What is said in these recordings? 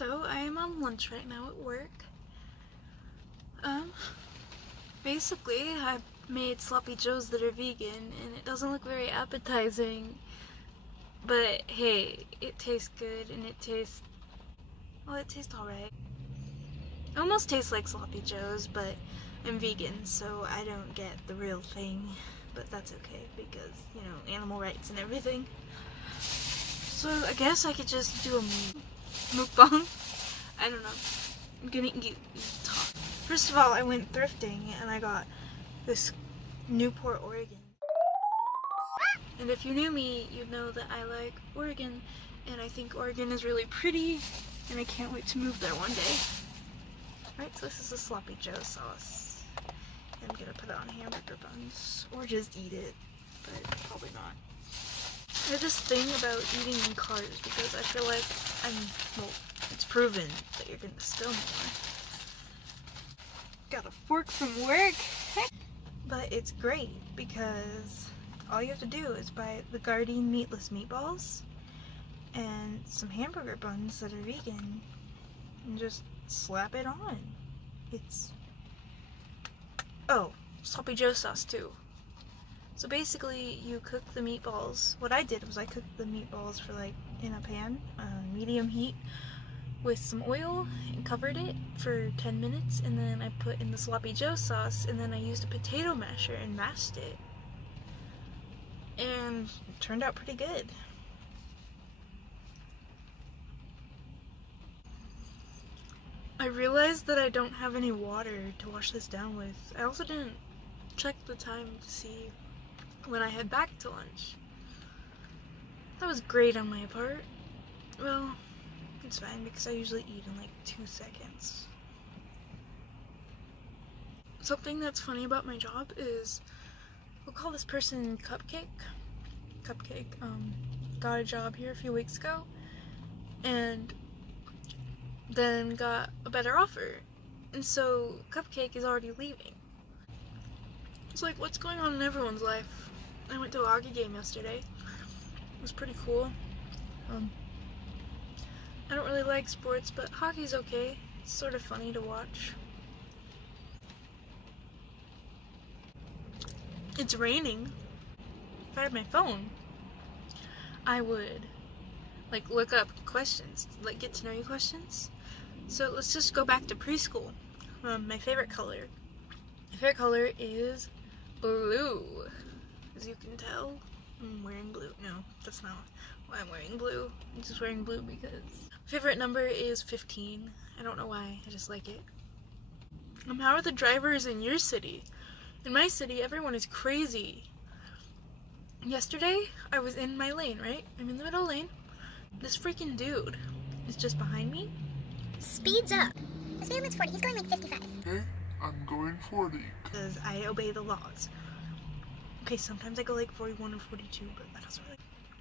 So I am on lunch right now at work. Basically I've made sloppy joes that are vegan and it doesn't look very appetizing, but hey, it tastes good and it tastes alright. It almost tastes like sloppy joes, but I'm vegan, so I don't get the real thing, but that's okay because, you know, animal rights and everything. So I guess I could just do a mukbang. I don't know. I'm gonna eat talk. First of all, I went thrifting and I got this Newport, Oregon. And if you knew me, you'd know that I like Oregon, and I think Oregon is really pretty, and I can't wait to move there one day. Alright, so this is a sloppy joe sauce. I'm gonna put it on hamburger buns, or just eat it, but probably not. I have this thing about eating in cars because I feel like well, it's proven that you're gonna spill more. Got a fork from work, but it's great because all you have to do is buy the Gardein meatless meatballs and some hamburger buns that are vegan and just slap it on. Oh, sloppy joe sauce too. So basically you cook the meatballs. What I did was I cooked the meatballs for like in a pan, medium heat, with some oil and covered it for 10 minutes, and then I put in the sloppy joe sauce, and then I used a potato masher and mashed it. And it turned out pretty good. I realized that I don't have any water to wash this down with. I also didn't check the time to see when I head back to lunch. That was great on my part. Well, it's fine because I usually eat in like 2 seconds. Something that's funny about my job is, we'll call this person Cupcake. Cupcake got a job here a few weeks ago and then got a better offer. And so Cupcake is already leaving. It's like, what's going on in everyone's life? I went to a hockey game yesterday. It was pretty cool. I don't really like sports, but hockey's okay. It's sort of funny to watch. It's raining. If I had my phone, I would like look up questions, like get to know you questions. So let's just go back to preschool. My favorite color. My favorite color is blue. As you can tell, I'm wearing blue. No, that's not why I'm wearing blue. I'm just wearing blue because my favorite number is 15. I don't know why, I just like it. How are the drivers in your city? In my city, everyone is crazy. Yesterday, I was in my lane, right? I'm in the middle lane. This freaking dude is just behind me. Speeds up. The speed limit's 40. He's going like 55. Okay, I'm going 40. Because I obey the laws. Okay, sometimes I go like 41 or 42, but that doesn't really...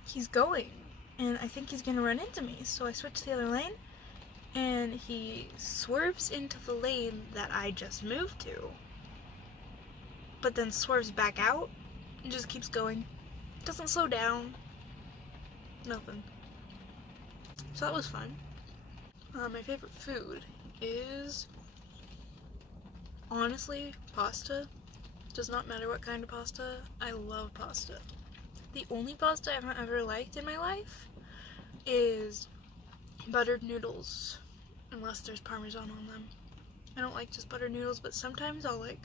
He's going, and I think he's gonna run into me, so I switch to the other lane, and he swerves into the lane that I just moved to, but then swerves back out, and just keeps going. Doesn't slow down. Nothing. So that was fun. My favorite food is, honestly, pasta. Does not matter what kind of pasta. I love pasta. The only pasta I've ever liked in my life is buttered noodles, unless there's Parmesan on them. I don't like just buttered noodles, but sometimes I'll like,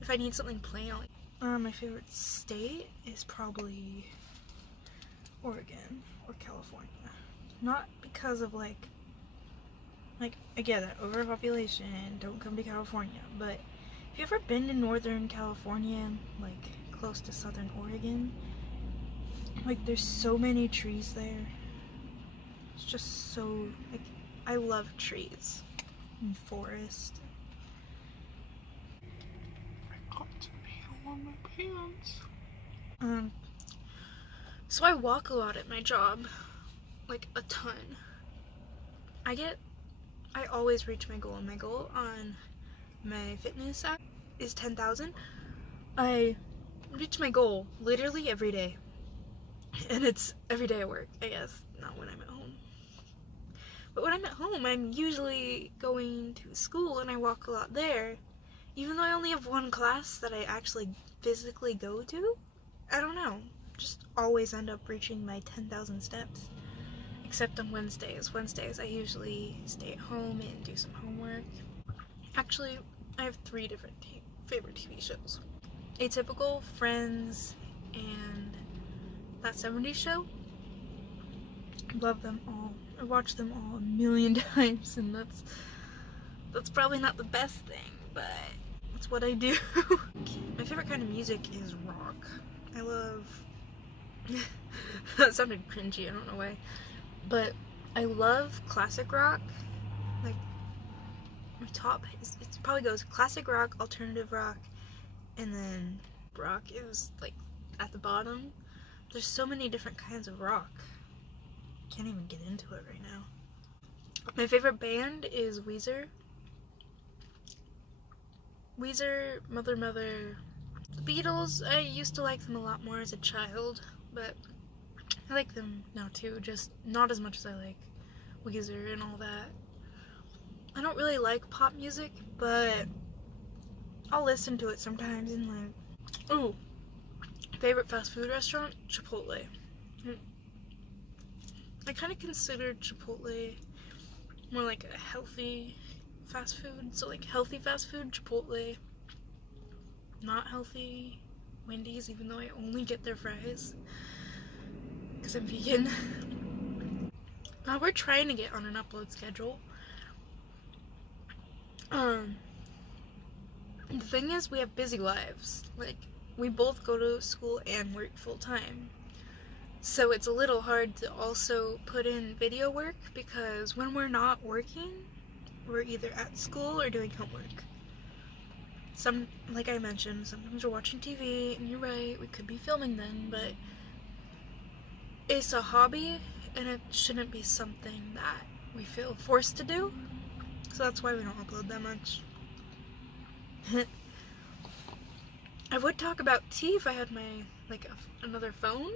if I need something plain, I'll like. My favorite state is probably Oregon or California. Not because of like I get it, overpopulation, don't come to California, but have you ever been to northern California, like close to southern Oregon? Like there's so many trees there. It's just so, like, I love trees and forest. I got tomato on my pants. So I walk a lot at my job, like a ton. I always reach my goal, and my goal on my fitness app is 10,000. I reach my goal literally every day. And it's every day at work, I guess, not when I'm at home. But when I'm at home, I'm usually going to school and I walk a lot there. Even though I only have one class that I actually physically go to, I don't know. Just always end up reaching my 10,000 steps. Except on Wednesdays. Wednesdays I usually stay at home and do some homework. Actually, I have 3 different favorite TV shows. Atypical, Friends, and That 70s Show. Love them all. I watch them all a million times, and that's probably not the best thing, but it's what I do. My favorite kind of music is rock. I love that sounded cringy, I don't know why. But I love classic rock. Like, my top is, it probably goes classic rock, alternative rock, and then rock is like at the bottom. There's so many different kinds of rock. Can't even get into it right now. My favorite band is Weezer. Weezer, Mother. The Beatles, I used to like them a lot more as a child, but I like them now too, just not as much as I like Weezer and all that. I don't really like pop music, but I'll listen to it sometimes and like, ooh, favorite fast food restaurant? Chipotle. I kind of considered Chipotle more like a healthy fast food. So like healthy fast food, Chipotle. Not healthy, Wendy's, even though I only get their fries because I'm vegan. We're trying to get on an upload schedule. The thing is, we have busy lives. Like, we both go to school and work full time. So it's a little hard to also put in video work because when we're not working, we're either at school or doing homework. Like I mentioned, sometimes we're watching TV, and you're right, we could be filming then, but it's a hobby, and it shouldn't be something that we feel forced to do. So that's why we don't upload that much. I would talk about tea if I had my, like, another phone,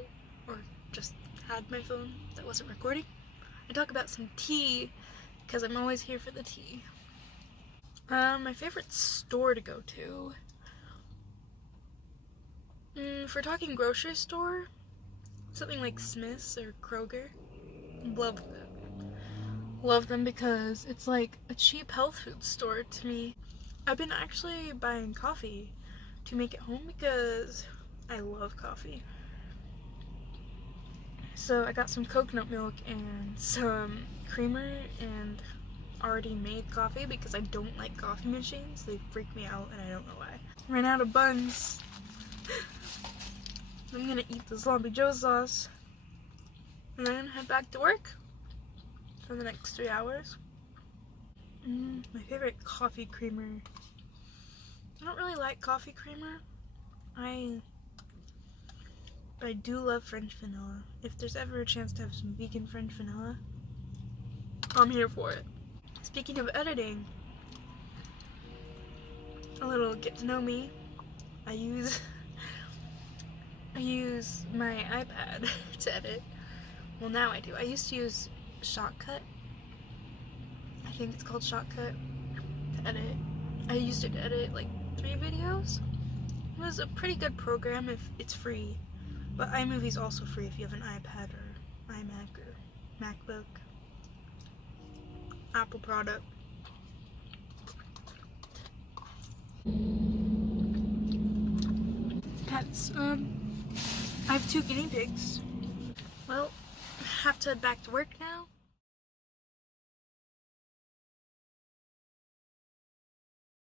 or just had my phone that wasn't recording. I'd talk about some tea, because I'm always here for the tea. My favorite store to go to. If we're talking grocery store, something like Smith's or Kroger. Love them. Love them because it's like a cheap health food store to me. I've been actually buying coffee to make at home because I love coffee. So I got some coconut milk and some creamer and already made coffee because I don't like coffee machines. They freak me out and I don't know why. Ran out of buns. I'm gonna eat the Sloppy Joe sauce and then head back to work for the next 3 hours. My favorite coffee creamer. I don't really like coffee creamer. But I do love French vanilla. If there's ever a chance to have some vegan French vanilla, I'm here for it. Speaking of editing, a little get to know me. I use my iPad to edit. Well, now I do. I used to use Shotcut. I think it's called Shotcut to edit. I used it to edit like 3 videos. It was a pretty good program if it's free. But iMovie's also free if you have an iPad or iMac or MacBook. Apple product. Pets. I have 2 guinea pigs. Well, I have to head back to work now.